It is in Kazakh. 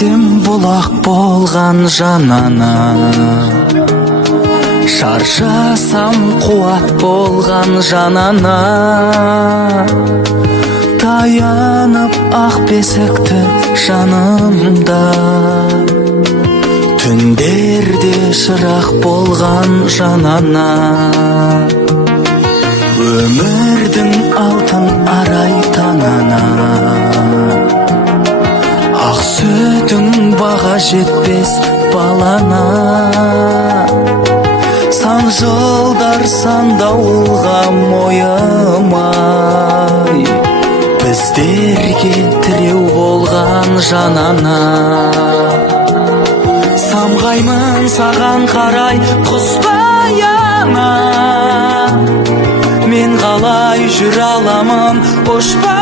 сезім бұлақ болған жанана, шаршасам қуат болған жанана, таянып ақ бесікті жанымда, түндерде шырақ болған жанана, өмірдің алтын арай таңана, ақ сүтің баға жетпес балана, сан жылдар сандауылға мойымай, біздерге тіреу болған жанана. Самғаймын саған қарай құспаяна, мен қалай жүре аламын ұшпай.